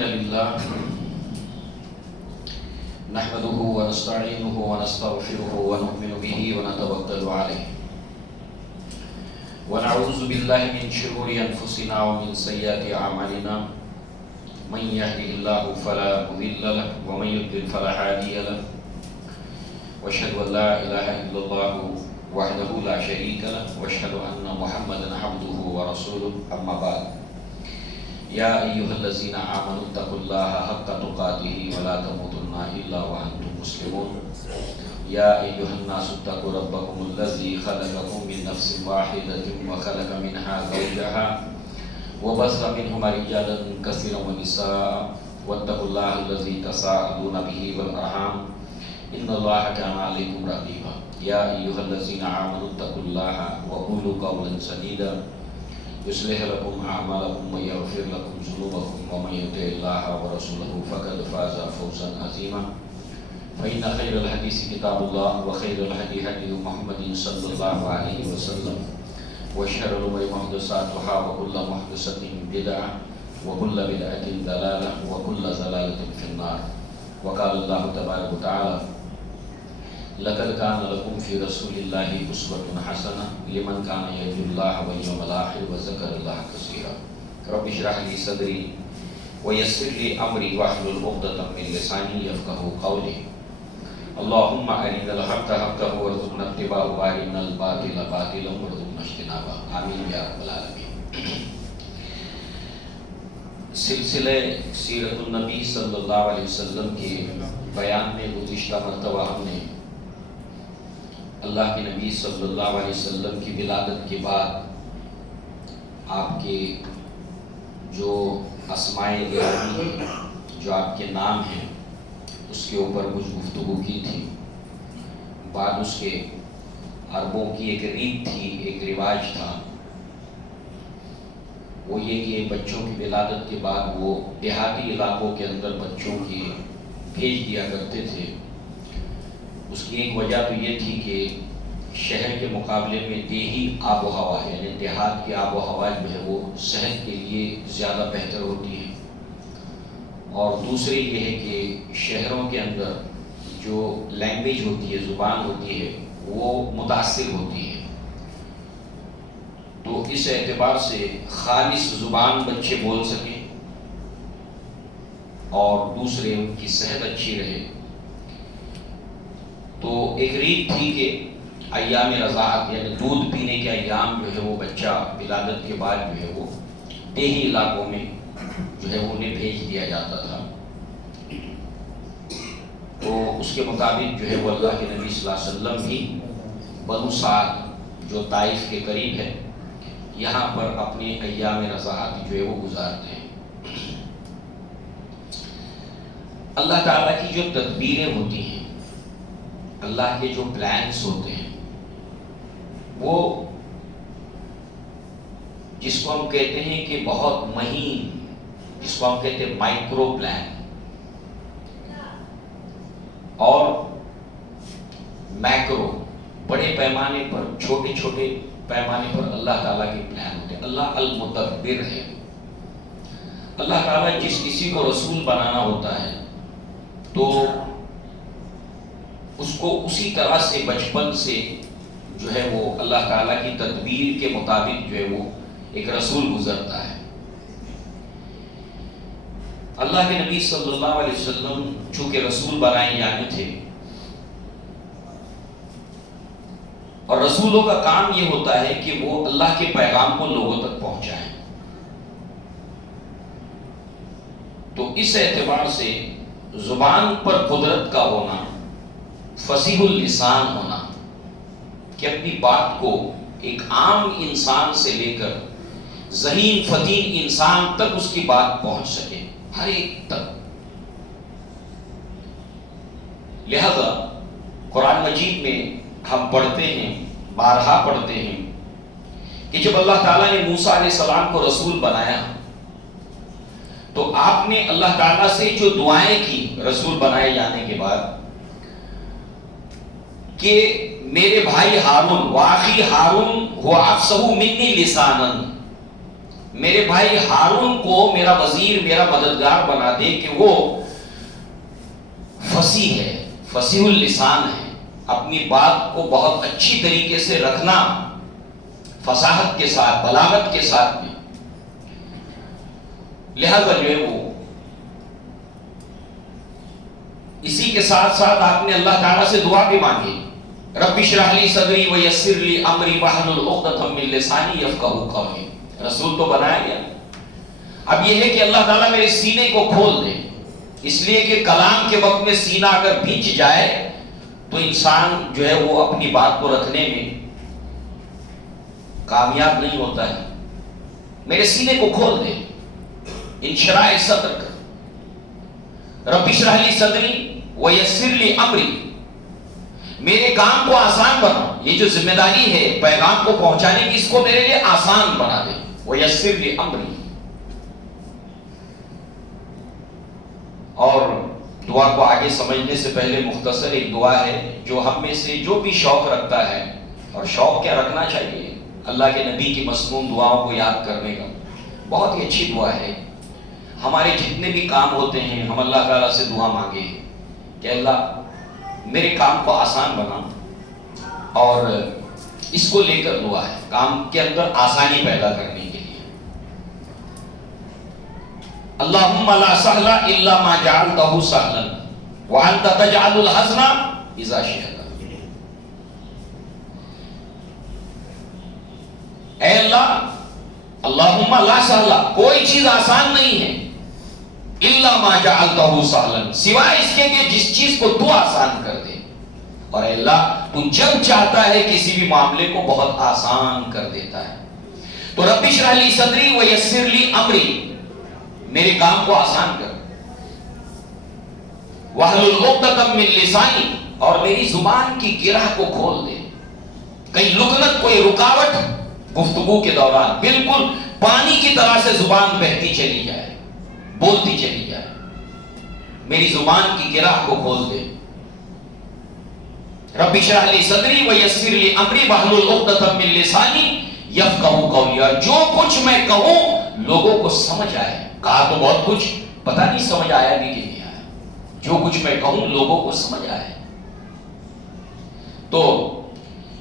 الحمد لله نحمده ونستعينه ونستغفره ونؤمن به ونتوكل عليه ونعوذ بالله من شرور أنفسنا ومن سيئات أعمالنا من يهده الله فلا مضل له ومن يضلل فلا هادي له وأشهد أن لا إله إلا الله وحده لا شريك له وأشهد أن محمدا عبده ورسوله أما بعد يا أيها الذين آمنوا اتقوا الله حق تقاته ولا تموتن إلا وأنتم مسلمون يا أيها الناس اتقوا ربكم الذي خلقكم من نفس واحدة وخلق منها زوجها وبث منهما رجالا كثيرا ونساء واتقوا الله الذي تساءلون به والأرحام إن الله كان عليكم رقيبا يا أيها الذين آمنوا اتقوا الله وقولوا قولا سديدا يصلح لكم أعمالكم ويغفر لكم ذنوبكم ومن يطع الله ورسوله فقد فاز فوزا عظيما فإن خير الحديث كتاب الله وخير الهدي هدي محمد صلى الله عليه وسلم وشر الأمور محدثاتها وكل محدثة بدعة وكل بدعة ضلالة وكل ضلالة في النار وقال الله تبارك وتعالى لقد كان لكم في رسول الله أسوة حسنة لمن كان يرجو الله واليوم الآخر وذكر الله كثيرا رب اشرح لي صدري ويسر لي أمري واحلل عقدة من لساني يفقهوا قولي اللهم أرنا الحق حقا وارزقنا اتباعه وأرنا الباطل باطلا وارزقنا اجتنابه آمين يا رب العالمين. سلسلے سیرت النبی صلی اللہ علیہ وسلم کے بیان میں گزشتہ مرتبہ ہم نے اللہ کے نبی صلی اللہ علیہ وسلم کی ولادت کے بعد آپ کے جو اسماء گرامی ہیں، جو آپ کے نام ہیں، اس کے اوپر کچھ گفتگو کی تھی. بعد اس کے عربوں کی ایک ریت تھی، ایک رواج تھا، وہ یہ کہ بچوں کی ولادت کے بعد وہ دیہاتی علاقوں کے اندر بچوں کی بھیج دیا کرتے تھے. اس کی ایک وجہ تو یہ تھی کہ شہر کے مقابلے میں دیہی آب و ہوا ہے، یعنی دیہات کی آب و ہوا جو ہے وہ صحت کے لیے زیادہ بہتر ہوتی ہے، اور دوسری یہ ہے کہ شہروں کے اندر جو لینگویج ہوتی ہے، زبان ہوتی ہے، وہ متاثر ہوتی ہے. تو اس اعتبار سے خالص زبان بچے بول سکیں اور دوسرے ان کی صحت اچھی رہے، تو ایک ریت تھی کہ ایام رضاعت یعنی دودھ پینے کے ایام جو ہے وہ بچہ ولادت کے بعد جو ہے وہ دیہی علاقوں میں جو ہے انہیں بھیج دیا جاتا تھا. تو اس کے مطابق جو ہے وہ اللہ کے نبی صلی اللہ علیہ وسلم بھی بنو سعد جو طائف کے قریب ہے یہاں پر اپنے ایام رضاعت جو ہے وہ گزارتے ہیں. اللہ تعالیٰ کی جو تدبیریں ہوتی ہیں، اللہ کے جو پلانز ہوتے ہیں، وہ جس کو ہم کہتے ہیں کہ بہت مہین، جس کو ہم کہتے ہیں مائکرو پلان، اور میکرو بڑے پیمانے پر، چھوٹے چھوٹے پیمانے پر اللہ تعالیٰ کے پلان ہوتے ہیں. اللہ المدبر ہے. اللہ تعالیٰ جس کسی کو رسول بنانا ہوتا ہے تو اس کو اسی طرح سے بچپن سے جو ہے وہ اللہ تعالیٰ کی تدبیر کے مطابق جو ہے وہ ایک رسول گزرتا ہے. اللہ کے نبی صلی اللہ علیہ وسلم چونکہ رسول بنائے جانے تھے، اور رسولوں کا کام یہ ہوتا ہے کہ وہ اللہ کے پیغام کو لوگوں تک پہنچائیں. تو اس اعتبار سے زبان پر قدرت کا ہونا، فصیح اللسان ہونا، کہ اپنی بات کو ایک عام انسان سے لے کر ذہین فتین انسان تک اس کی بات پہنچ سکے، ہر ایک تک. لہذا قرآن مجید میں ہم پڑھتے ہیں، بارہا پڑھتے ہیں کہ جب اللہ تعالیٰ نے موسیٰ علیہ السلام کو رسول بنایا تو آپ نے اللہ تعالیٰ سے جو دعائیں کی رسول بنائے جانے کے بعد کہ میرے بھائی ہارون، واخی ہارون هو افصح منی لسانا، میرے بھائی ہارون کو میرا وزیر، میرا مددگار بنا دے کہ وہ فصیح ہے، فصیح اللسان ہے، اپنی بات کو بہت اچھی طریقے سے رکھنا، فصاحت کے ساتھ، بلاغت کے ساتھ میں. لہذا جو ہے وہ اسی کے ساتھ ساتھ آپ نے اللہ تعالیٰ سے دعا بھی مانگی، رب اشرح لی صدری ویسر لی امری واحلل عقدۃ من لسانی یفقہوا قولی. رسول تو بنایا گیا، اب یہ ہے کہ اللہ تعالیٰ میرے سینے کو کھول دے، اس لیے کہ کلام کے وقت میں سینہ اگر بھیج جائے تو انسان جو ہے وہ اپنی بات کو رکھنے میں کامیاب نہیں ہوتا ہے. میرے سینے کو کھول دے، انشراح صدر کر، رب اشرح لی صدری ویسر لی امری، میرے کام کو آسان بنا، یہ جو ذمہ داری ہے پیغام کو پہنچانے کی، اس کو میرے لیے آسان بنا دے. ویسر لی امری. اور دعا کو آگے سمجھنے سے پہلے مختصر ایک دعا ہے جو ہم میں سے جو بھی شوق رکھتا ہے، اور شوق کیا رکھنا چاہیے، اللہ کے نبی کی مسنون دعاؤں کو یاد کرنے کا، بہت ہی اچھی دعا ہے. ہمارے جتنے بھی کام ہوتے ہیں ہم اللہ تعالیٰ سے دعا مانگے کہ اللہ میرے کام کو آسان بنا، اور اس کو لے کر دعا ہے کام کے اندر آسانی پیدا کرنے کے لیے. اللہم لا سہل الا ما جعلتہ سہلا وانت تجعل الحزن اذا شئت. اے اللہ، اللہم لا سہل، کوئی چیز آسان نہیں ہے، الا ما جعلتہ سہلا، سوائے اس کے کہ جس چیز کو تو آسان کر دے. اور اے اللہ تو جب چاہتا ہے کسی بھی معاملے کو بہت آسان کر دیتا ہے. تو رب اشرح لی صدری ویسر لی امری، میرے کام کو آسان کر، واحلل عقدۃ من لسانی، اور میری زبان کی گرہ کو کھول دے. کہیں لکنت، کوئی رکاوٹ گفتگو کے دوران، بالکل پانی کی طرح سے زبان بہتی چلی جائے، بولتی چلی جائے. میری زبان کی گرہ کو کھول دے. رب اشرح لی صدری ویسر لی امری واحلل عقدۃ من لسانی یفقہوا قولی. جو کچھ میں کہوں لوگوں کو سمجھ آئے. کہا تو بہت کچھ، پتہ نہیں سمجھ آیا بھی کہ نہیں آیا. جو کچھ میں کہوں لوگوں کو سمجھ آئے. تو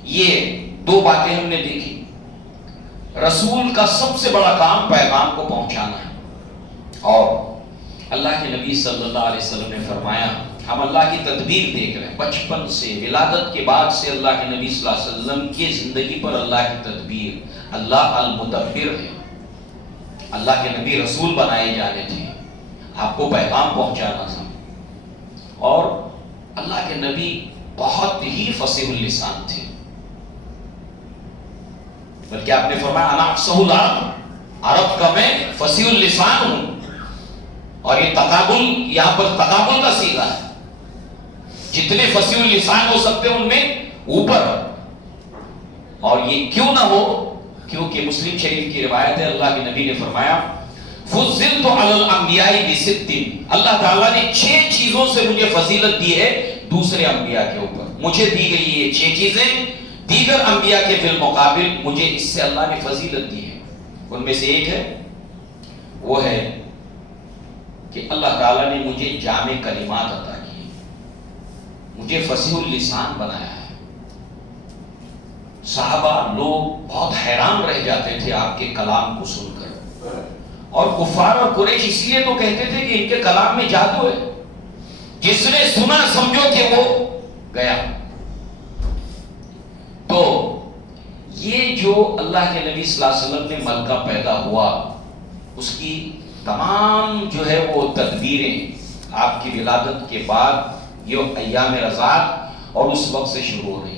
یہ دو باتیں ہم نے دیکھی. رسول کا سب سے بڑا کام پیغام کو پہنچانا ہے، اور اللہ کے نبی صلی اللہ علیہ وسلم نے فرمایا، ہم اللہ کی تدبیر دیکھ رہے ہیں بچپن سے، ولادت کے بعد سے اللہ کے نبی صلی اللہ علیہ وسلم کی زندگی پر اللہ کی تدبیر. اللہ المدبر ہے. اللہ کے نبی رسول بنائے جانے تھے، آپ کو پیغام پہنچانا تھا. اور اللہ کے نبی بہت ہی فصیح اللسان تھے، بلکہ آپ نے فرمایا انا افصح العرب، عرب کا میں فصیح اللسان ہوں. اور یہ تقابل، یہاں پر تقابل کا صیغہ ہے، جتنے فصیح اللسان ہو سکتے ہیں ان میں اوپر. اور یہ کیوں نہ ہو، کیونکہ مسلم شریف کی روایت ہے، اللہ کے نبی نے فرمایا فضلت علی الانبیاء بست، اللہ تعالیٰ نے 6 چیزوں سے مجھے فضیلت دی ہے دوسرے انبیاء کے اوپر. مجھے دی گئی یہ 6 چیزیں دیگر انبیاء کے بالمقابل مجھے اس سے اللہ نے فضیلت دی ہے. ان میں سے ایک ہے، وہ ہے کہ اللہ تعالیٰ نے مجھے جامع کلمات عطا کی، مجھے فصیح اللسان بنایا ہے. صحابہ لوگ بہت حیران رہ جاتے تھے آپ کے کلام کو سن کر، اور کفار اور قریش اس لیے تو کہتے تھے کہ ان کے کلام میں جادو ہے، جس نے سنا سمجھو کہ وہ گیا. تو یہ جو اللہ کے نبی صلی اللہ علیہ وسلم نے ملکہ پیدا ہوا، اس کی تمام جو ہے وہ تدبیریں آپ کی ولادت کے بعد یہ ایام رضاعت اور اس وقت سے شروع ہو رہی ہیں.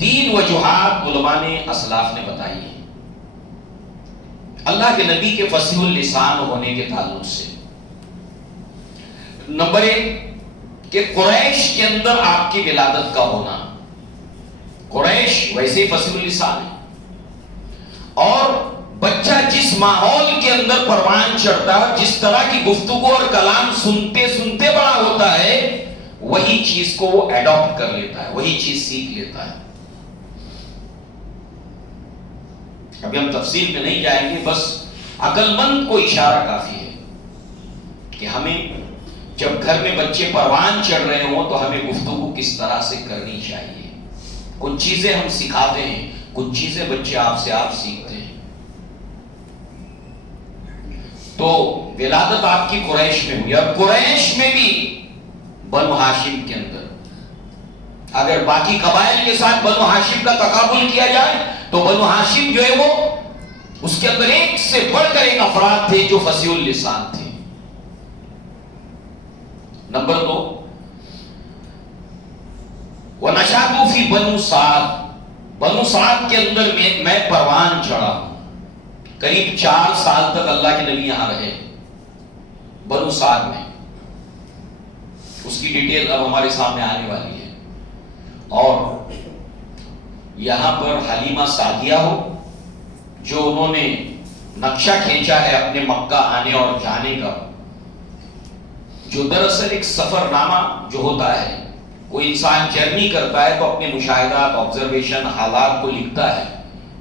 3 وجوہات علماء نے، اسلاف نے بتائی ہیں اللہ کے نبی کے فصیح اللسان ہونے کے تعلق سے. نمبر 1 کہ قریش کے اندر آپ کی ولادت کا ہونا. قریش ویسے ہی فصیح اللسان ہے، اور بچہ جس ماحول کے اندر پروان چڑھتا ہے، جس طرح کی گفتگو اور کلام سنتے سنتے بڑا ہوتا ہے، وہی چیز کو وہ ایڈاپٹ کر لیتا ہے، وہی چیز سیکھ لیتا ہے. ابھی ہم تفصیل میں نہیں جائیں گے، بس عقل مند کو اشارہ کافی ہے کہ ہمیں جب گھر میں بچے پروان چڑھ رہے ہوں تو ہمیں گفتگو کس طرح سے کرنی چاہیے۔ کچھ چیزیں ہم سکھاتے ہیں، کچھ چیزیں بچے آپ سے آپ سیکھتے ہیں۔ تو ولادت آپ کی قریش میں ہوئی، اور قریش میں بھی بنو ہاشم کے اندر، اگر باقی قبائل کے ساتھ بنو ہاشم کا تقابل کیا جائے تو بنو ہاشم جو ہے وہ اس کے اندر ایک سے بڑھ کر ایک افراد تھے جو فصیح اللسان تھے۔ نمبر 2، وَنَشَأْتُ فِي بنو سعد، بنو سعد کے اندر میں پروان چڑھا ہوں۔ قریب 4 سال تک اللہ کے نبی یہاں رہے بنو سعد میں، اس کی ڈیٹیل اب ہمارے سامنے آنے والی ہے۔ اور یہاں پر حلیمہ سعدیہ ہو جو انہوں نے نقشہ کھینچا ہے اپنے مکہ آنے اور جانے کا، جو دراصل ایک سفر نامہ جو ہوتا ہے، کوئی انسان جرنی کرتا ہے تو اپنے مشاہدات، آبزرویشن، حالات کو لکھتا ہے،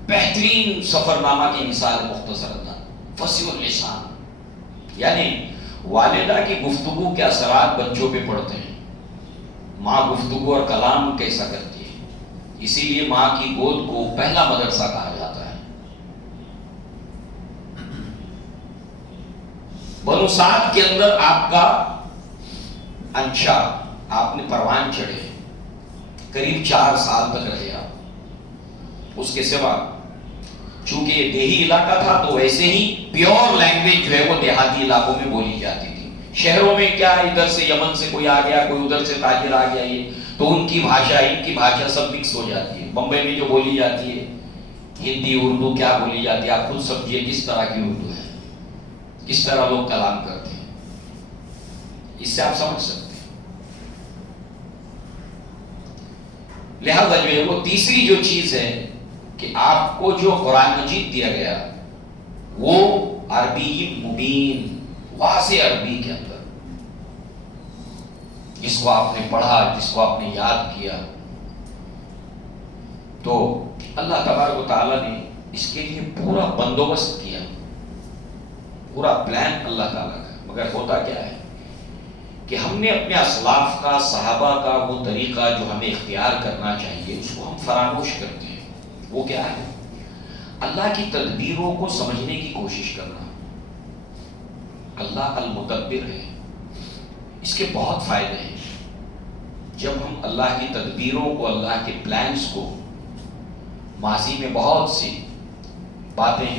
بہترین سفر نامہ کی مثال مختصر تھا، فصیح اللسان، یعنی والدہ کی گفتگو کے اثرات بچوں پہ پڑتے ہیں۔ ماں گفتگو اور کلام کیسا کرتی ہے، اسی لیے ماں کی گود کو پہلا مدرسہ کہا جاتا ہے۔ بنو سعد کے اندر آپ کا انشا، آپ نے پروان چڑھے، قریب 4 سال تک رہے آپ۔ اس کے سوا چونکہ یہ دیہی علاقہ تھا تو ویسے ہی پیور لینگویج جو ہے وہ دیہاتی علاقوں میں بولی جاتی تھی۔ شہروں میں کیا، ادھر سے یمن سے کوئی آ گیا، کوئی ادھر سے تاجر آ گیا، یہ تو ان کی بھاشا ان کی بھاشا سب مکس ہو جاتی ہے۔ بمبئی میں جو بولی جاتی ہے ہندی، اردو، کیا بولی جاتی ہے آپ خود سمجھیے کس طرح کی اردو ہے، کس طرح لوگ کلام کرتے ہیں، اس سے آپ سمجھ سکتے ہیں۔ لہذا جو ہے وہ تیسری جو چیز ہے کہ آپ کو جو قرآن مجید دیا گیا وہ عربی مبین، واضح عربی کے اندر، جس کو آپ نے پڑھا، جس کو آپ نے یاد کیا، تو اللہ تبارک و تعالیٰ نے اس کے لیے پورا بندوبست کیا، پورا پلان اللہ تعالیٰ کا۔ مگر ہوتا کیا ہے کہ ہم نے اپنے اسلاف کا، صحابہ کا وہ طریقہ جو ہمیں اختیار کرنا چاہیے اس کو ہم فراموش کرتے ہیں۔ وہ کیا ہے؟ اللہ کی تدبیروں کو سمجھنے کی کوشش کرنا۔ اللہ المدبر ہے، اس کے بہت فائدے ہیں۔ جب ہم اللہ کی تدبیروں کو، اللہ کے پلانز کو، ماضی میں بہت سی باتیں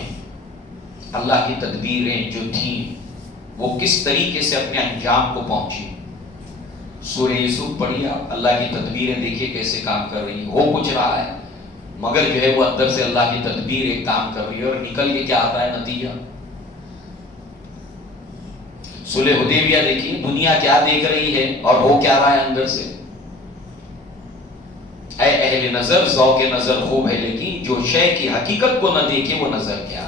اللہ کی تدبیریں جو تھیں وہ کس طریقے سے اپنے انجام کو پہنچی۔ سورہ یوسف پڑھیے آپ، اللہ کی تدبیریں دیکھیے کیسے کام کر رہی ہیں۔ ہو کچھ رہا ہے مگر جو ہے وہ اندر سے اللہ کی تدبیر ایک کام کر رہی ہے، اور نکل کے کیا آتا ہے نتیجہ۔ صلح حدیبیہ دیکھیے، دنیا کیا دیکھ رہی ہے اور ہو کیا رہا ہے اندر سے۔ اے اہل نظر، ذوق نظر خوب ہے لیکن جو شے کی حقیقت کو نہ دیکھے وہ نظر کیا۔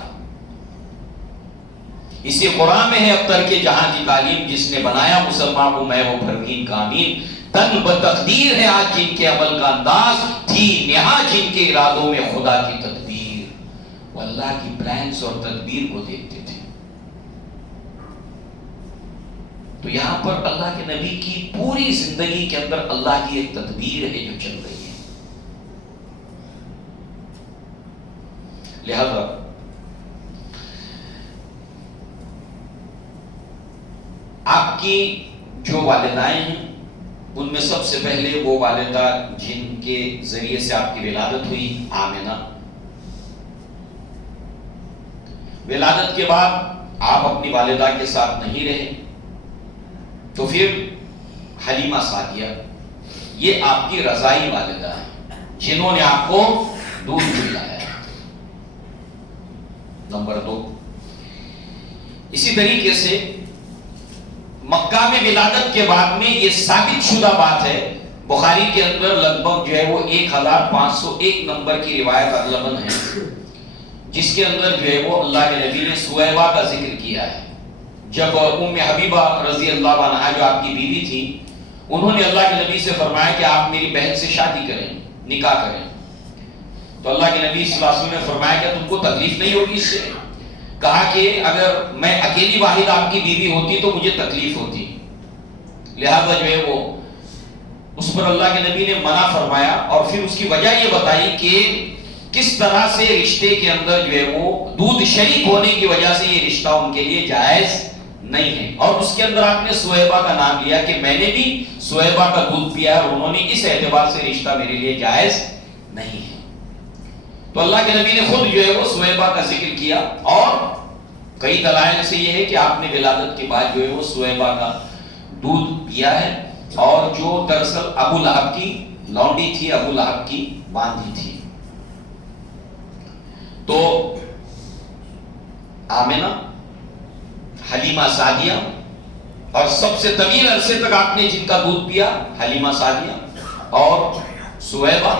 اسی قرآن میں ہے ابتر کے جہاں کی تعلیم، جس نے بنایا مسلمان کو میں وہ پروین کا امین۔ تن بتقدیر ہے آج جن کے عمل کا انداز، تھی نہا جن کے ارادوں میں خدا کی تدبیر۔ وہ اللہ کی پلانز اور تدبیر کو دیکھتے تھے۔ تو یہاں پر اللہ کے نبی کی پوری زندگی کے اندر اللہ کی ایک تدبیر ہے جو چل رہی ہے۔ لہذا آپ کی جو والدائیں ہیں ان میں سب سے پہلے وہ والدہ جن کے ذریعے سے آپ کی ولادت ہوئی، آمنہ۔ ولادت کے بعد آپ اپنی والدہ کے ساتھ نہیں رہے تو پھر حلیمہ سعدیہ، یہ آپ کی رضائی والدہ ہیں جنہوں نے آپ کو دودھ پلایا۔ نمبر 2، اسی طریقے سے مکہ میں ولادت کے بعد میں یہ ثابت شدہ بات ہے، بخاری کے اندر لگ بھگ جو ہے وہ 1501 نمبر کی روایت اغلباً ہے، جس کے اندر جو ہے وہ اللہ کے نبی نے سویبہ کا ذکر کیا ہے۔ جب ام حبیبہ رضی اللہ عنہا جو آپ کی بیوی تھی، انہوں نے اللہ کے نبی سے فرمایا کہ آپ میری بہن سے شادی کریں، نکاح کریں، تو اللہ کے نبی صلی اللہ علیہ وسلم نے فرمایا کہ تم کو تکلیف نہیں ہوگی اس سے؟ کہا کہ اگر میں اکیلی واحد آپ کی بیوی ہوتی تو مجھے تکلیف ہوتی، لہذا جو ہے وہ اس پر اللہ کے نبی نے منع فرمایا، اور پھر اس کی وجہ یہ بتائی کہ کس طرح سے رشتے کے اندر جو ہے وہ دودھ شریک ہونے کی وجہ سے یہ رشتہ ان کے لیے جائز نہیں ہے۔ اور اس کے اندر آپ نے سہیبہ کا نام لیا کہ میں نے بھی سہیبہ کا دودھ پیا اور انہوں نے اس اعتبار سے رشتہ میرے لیے جائز نہیں ہے۔ تو اللہ کے نبی نے خود جو ہے وہ سہیبہ کا ذکر کیا، اور کئی دلائل سے یہ ہے کہ آپ نے ولادت کے بعد جو ہے وہ سہیبہ کا دودھ پیا ہے، اور جو دراصل ابو لہب کی لونڈی تھی، ابو لہب کی باندھی تھی۔ تو آمنہ، حلیمہ سعدیہ، اور سب سے طویل عرصے تک آپ نے جن کا دودھ پیا حلیمہ سعدیہ اور سہیبہ،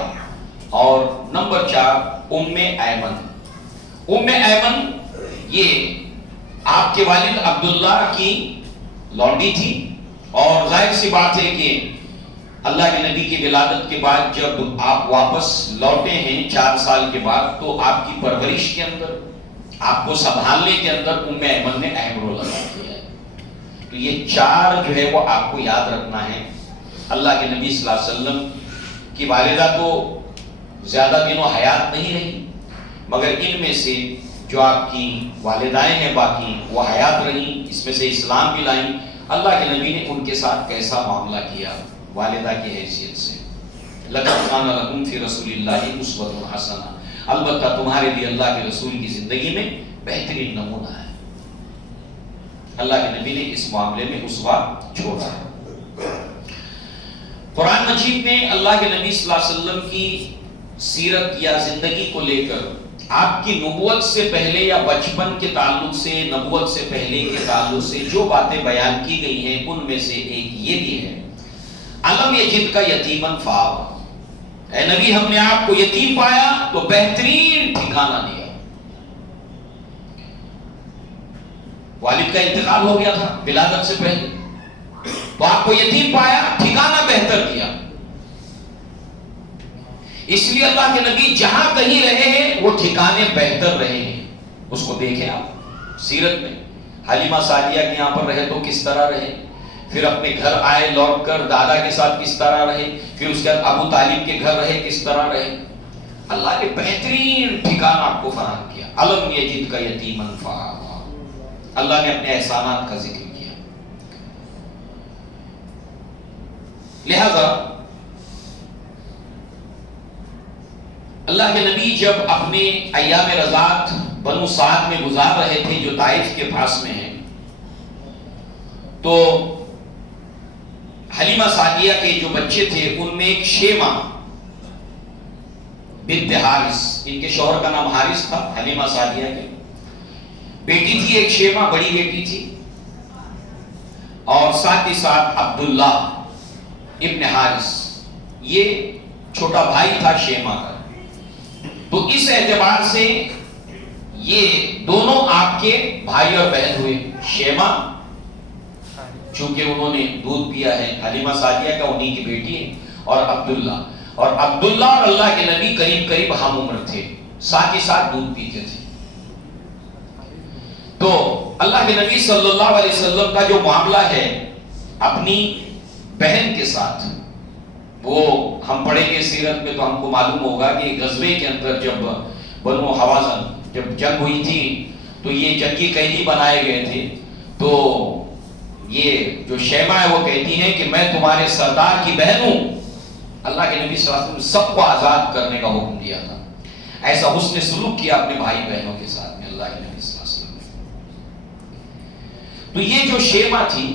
اور نمبر 4 ام ایمن۔ ام ایمن یہ آپ کے والد عبداللہ کی لونڈی تھی، اور ظاہر سی بات ہے کہ اللہ کے نبی کی ولادت کے بعد جب آپ واپس لوٹے ہیں 4 سال کے بعد، تو آپ کی پرورش کے اندر، آپ کو سنبھالنے کے اندر ام ایمن نے اہم رول ادا کیا ہے۔ تو یہ 4 جو ہے وہ آپ کو یاد رکھنا ہے۔ اللہ کے نبی صلی اللہ علیہ وسلم کی والدہ تو زیادہ دنوں حیات نہیں رہی، مگر ان میں سے جو آپ کی والدائیں ہیں باقی وہ حیات رہیں، اس میں سے اسلام بھی لائیں۔ اللہ کے نبی نے ان کے ساتھ کیسا معاملہ کیا والدہ کی حیثیت سے؟ لَقَدْ كَانَ لَكُمْ فِي رَسُولِ اللَّهِ أُسْوَةٌ حَسَنَةٌ، البتہ تمہارے لیے اللہ کے رسول کی زندگی میں بہترین نمونہ ہے۔ اللہ کے نبی نے اس معاملے میں اسوہ چھوڑا ہے۔ قرآن مجید میں اللہ کے نبی صلی اللہ علیہ وسلم کی سیرت یا زندگی کو لے کر آپ کی نبوت سے پہلے یا بچپن کے تعلق سے، نبوت سے پہلے کے تعلق سے جو باتیں بیان کی گئی ہیں، ان میں سے ایک یہ بھی ہے، علم یجد کا یتیمن فآویٰ، اے نبی ہم نے آپ کو یتیم پایا تو بہترین ٹھکانہ دیا۔ والد کا انتقال ہو گیا تھا ولادت سے پہلے، تو آپ کو یتیم پایا، ٹھکانہ بہتر دیا۔ اس لیے اللہ کے نبی جہاں کہیں رہے ہیں وہ ٹھکانے بہتر رہے ہیں۔ اس کو دیکھیں آپ سیرت میں، حلیمہ سعدیہ کے یہاں پر رہے تو کس طرح رہے، پھر اپنے گھر آئے لوٹ کر دادا کے ساتھ کس طرح رہے، پھر اس کے بعد ابو طالب کے گھر رہے کس طرح رہے۔ اللہ نے بہترین ٹھکانہ آپ کو فراہم کیا۔ علم یجد کا یتیمن فآویٰ، اللہ نے اپنے احسانات کا ذکر کیا۔ لہذا اللہ کے نبی جب اپنے ایام رضاعت بنو سعد میں گزار رہے تھے جو طائف کے پاس میں ہے، تو حلیمہ سعدیہ کے جو بچے تھے ان میں ایک شیمہ بنت حارث، ان کے شوہر کا نام حارث تھا، حلیمہ سعدیہ کی بیٹی تھی ایک شیمہ، بڑی بیٹی تھی، اور ساتھ ہی ساتھ عبداللہ ابن حارث، یہ چھوٹا بھائی تھا شیمہ کا۔ تو اس اعتبار سے یہ دونوں آپ کے بھائی اور بہن ہوئے۔ شیمہ چونکہ انہوں نے دودھ پیا ہے، حلیمہ سعدیہ کا انہی کی بیٹی ہے، اور عبداللہ اور اللہ کے نبی قریب قریب ہم عمر تھے، ساتھ ہی ساتھ دودھ پیتے تھے۔ تو اللہ کے نبی صلی اللہ علیہ وسلم کا جو معاملہ ہے اپنی بہن کے ساتھ، وہ ہم پڑھیں گے سیرت میں تو ہم کو معلوم ہوگا کہ غزوے کے اندر جب بنو حوازن جب جنگ ہوئی تھی تو یہ جنگی قیدی بنائے گئے تھے، تو یہ جو شیمہ ہے وہ کہتی ہیں کہ میں تمہارے سردار کی بہن ہوں۔ اللہ کے نبی صلی اللہ علیہ وسلم سب کو آزاد کرنے کا حکم دیا تھا، ایسا حسن سلوک کیا اپنے بھائی بہنوں کے ساتھ میں اللہ کے نبی صلی اللہ علیہ وسلم نے۔ تو یہ جو شیمہ تھی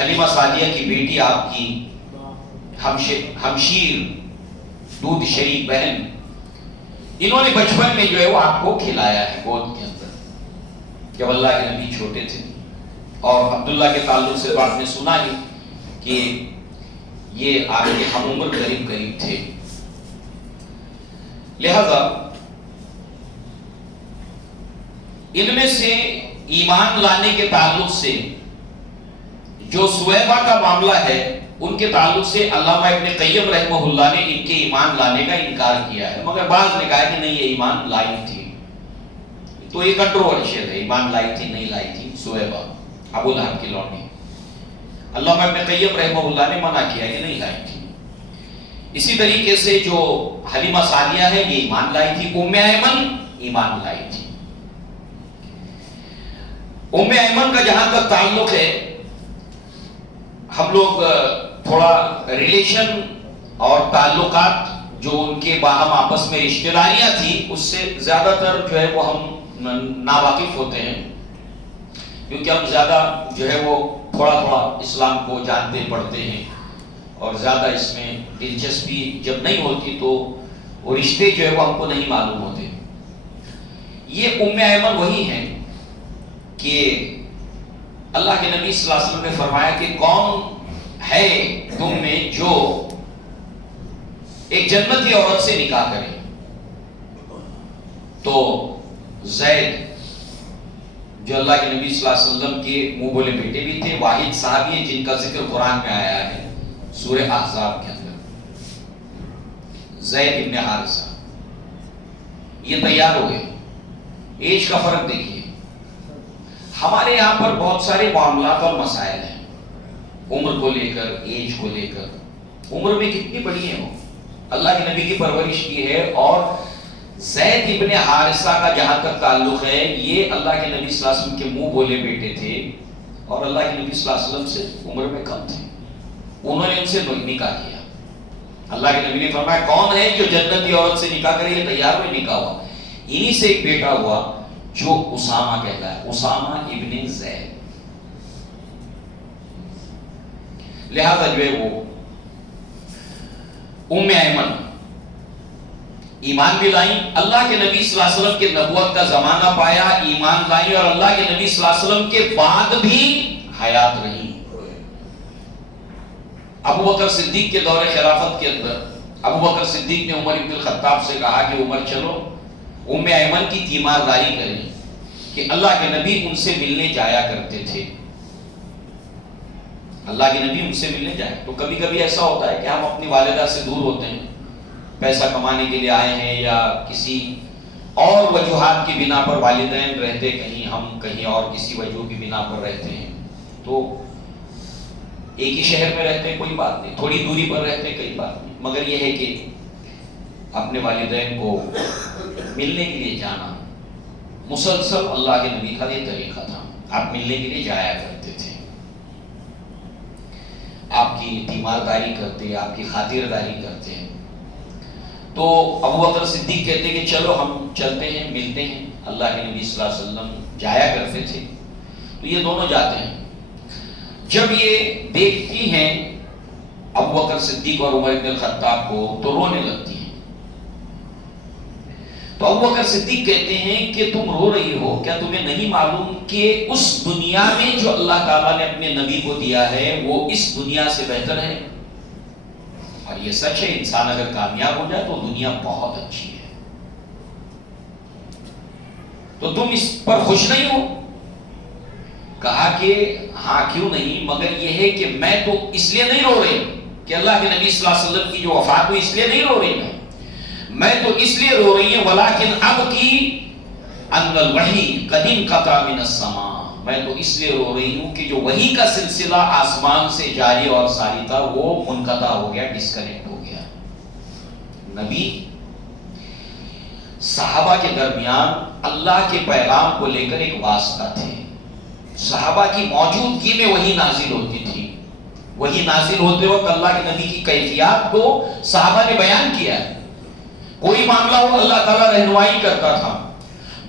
حلیمہ سعدیہ کی بیٹی، آپ کی ہمشیر دودھ شریک بہن، انہوں نے بچپن میں جو ہے وہ آپ کو کھلایا ہے گود کے اندر جب اللہ کے نبی چھوٹے تھے، اور عبداللہ کے تعلق سے تو آپ نے سنا ہی کہ یہ آپ کے ہم عمر قریب قریب تھے۔ لہذا ان میں سے ایمان لانے کے تعلق سے جو سہیبہ کا معاملہ ہے ان کے تعلق سے علامہ ابن قیم رحمہ اللہ نے ان کے ایمان لانے کا انکار کیا ہے، مگر بعض نے کہا کہ نہیں یہ ایمان لائی تھی. تو یہ کنٹروورشل ہے، ایمان لائی تھی نہیں لائی تھی. سویبہ ابو لہب کی لونڈی، علامہ ابن قیم رحمہ اللہ نے منع کیا کہ نہیں لائی تھی. اسی طریقے سے جو حلیمہ سعدیہ ہے یہ ایمان لائی تھی. ام ایمن ایمان لائی تھی. ام ایمن کا جہاں تک تعلق ہے، ہم لوگ تھوڑا ریلیشن اور تعلقات جو ان کے باہم آپس میں رشتہ داریاں تھی اس سے زیادہ تر جو ہے وہ ہم ناواقف ہوتے ہیں، کیونکہ ہم زیادہ جو ہے وہ تھوڑا تھوڑا اسلام کو جانتے پڑھتے ہیں اور زیادہ اس میں دلچسپی جب نہیں ہوتی تو وہ رشتے جو ہے وہ ہم کو نہیں معلوم ہوتے. یہ ام ایمن وہی ہیں کہ اللہ کے نبی صلی اللہ علیہ وسلم نے فرمایا کہ کون ہے تم میں جو ایک جنتی عورت سے نکاح کرے، تو زید جو اللہ کے نبی صلی اللہ علیہ وسلم کے منہ بولے بیٹے بھی تھے، واحد صحابی ہیں جن کا ذکر قرآن میں آیا ہے سورہ احزاب کے اندر، زید ابن حارثہ، یہ تیار ہو گئے. ایج کا فرق دیکھیے، ہمارے یہاں پر بہت سارے معاملات اور مسائل ہیں عمر کو لے کر، ایج کو لے کر. عمر میں کتنی بڑی ہیں وہ، اللہ کے نبی کی پرورش کی ہے. اور زید ابن حارثہ کا جہاں تک تعلق ہے یہ اللہ کے نبی صلی اللہ علیہ وسلم کے منہ بولے بیٹے تھے اور اللہ کے نبی صلی اللہ علیہ وسلم سے عمر میں کم تھے. انہوں نے ان سے نکاح کیا. اللہ کے نبی نے فرمایا کون ہے جو جنتی عورت سے نکاح کرے، یہ تیار ہوئے نکاح ہوا. انہی سے ایک بیٹا ہوا جو اسامہ کہتا ہے، اسامہ ابن زید. لہذا جو ہے وہ ام ایمن ایمان بھی لائیں، اللہ کے نبی صلی اللہ علیہ وسلم کے نبوت کا زمانہ پایا، ایمان لائیں اور اللہ کے نبی صلی اللہ علیہ وسلم کے بعد بھی حیات رہی. ابو بکر صدیق کے دور خلافت کے اندر ابو بکر صدیق نے عمر ابن الخطاب سے کہا کہ عمر چلو ام ایمن کی تیمارداری کریں کہ اللہ کے نبی ان سے ملنے جایا کرتے تھے. اللہ کے نبی ان سے ملنے جائے. تو کبھی کبھی ایسا ہوتا ہے کہ ہم اپنی والدہ سے دور ہوتے ہیں، پیسہ کمانے کے لیے آئے ہیں یا کسی اور وجوہات کی بنا پر والدین رہتے کہیں، ہم کہیں اور کسی وجہ کی بنا پر رہتے ہیں، تو ایک ہی شہر میں رہتے ہیں کوئی بات نہیں، تھوڑی دوری پر رہتے ہیں کوئی بات نہیں، مگر یہ ہے کہ اپنے والدین کو ملنے کے لیے جانا مسلسل اللہ کے نبی کا یہ طریقہ تھا. آپ ملنے کے لیے جایا کرتے تھے، آپ کی تیمارداری کرتے، آپ کی خاطرداری کرتے ہیں. تو ابو بکر صدیق کہتے کہ چلو ہم چلتے ہیں، ملتے ہیں. اللہ کے نبی صلی اللہ علیہ وسلم جایا کرتے تھے تو یہ دونوں جاتے ہیں. جب یہ دیکھتی ہیں ابو بکر صدیق اور عمر بن الخطاب کو تو رونے لگتی ہیں. تو ابو بکر صدیق کہتے ہیں کہ تم رو رہی ہو، کیا تمہیں نہیں معلوم کہ اس دنیا میں جو اللہ تعالیٰ نے اپنے نبی کو دیا ہے وہ اس دنیا سے بہتر ہے؟ اور یہ سچ ہے، انسان اگر کامیاب ہو جائے تو دنیا بہت اچھی ہے. تو تم اس پر خوش نہیں ہو؟ کہا کہ ہاں کیوں نہیں، مگر یہ ہے کہ میں تو اس لیے نہیں رو رہی کہ اللہ کے نبی صلی اللہ علیہ وسلم کی جو وفات ہوئی اس لیے نہیں رو رہی میں تو اس لیے رو رہی ہوں ولیکن اب کی ان الوحی قد انقطع من السماء، میں تو اس لیے رو رہی ہوں کہ جو وحی کا سلسلہ آسمان سے جاری اور ساری تھا وہ منقطع ہو گیا، ڈسکنیکٹ ہو گیا. نبی صحابہ کے درمیان اللہ کے پیغام کو لے کر ایک واسطہ تھے. صحابہ کی موجودگی میں وحی نازل ہوتی تھی. وحی نازل ہوتے وقت اللہ کے نبی کی کیفیات کو صحابہ نے بیان کیا ہے. کوئی معاملہ ہو اللہ تعالیٰ رہنمائی کرتا تھا.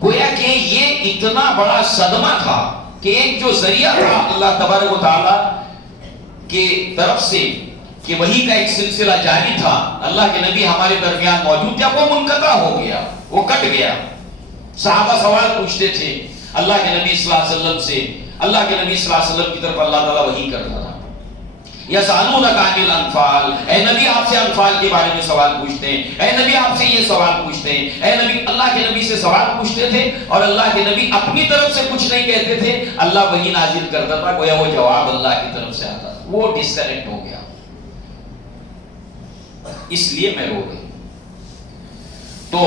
گویا کہ یہ اتنا بڑا صدمہ تھا کہ ایک جو ذریعہ تھا اللہ تبارک و تعالیٰ کے طرف سے کہ وحی کا ایک سلسلہ جاری تھا، اللہ کے نبی ہمارے درمیان موجود تھے، وہ منقطع ہو گیا، وہ کٹ گیا. صحابہ سوال پوچھتے تھے اللہ کے نبی صلی اللہ علیہ وسلم سے. اللہ کے نبی صلی اللہ علیہ وسلم کی طرف اللہ تعالیٰ وحی کرتا تھا. یسألونک عن الانفال، اے نبی آپ سے انفال کے بارے میں سوال پوچھتے ہیں، اے نبی آپ سے یہ سوال پوچھتے ہیں، اے نبی. اللہ کے نبی سے سوال پوچھتے تھے اور اللہ کے نبی اپنی طرف سے کچھ نہیں کہتے تھے، اللہ وحی نازل کرتا تھا، گویا وہ جواب اللہ کی طرف سے آتا تھا. وہ ڈسکنیکٹ ہو گیا. اس لیے میں رو رہی ہوں۔ تو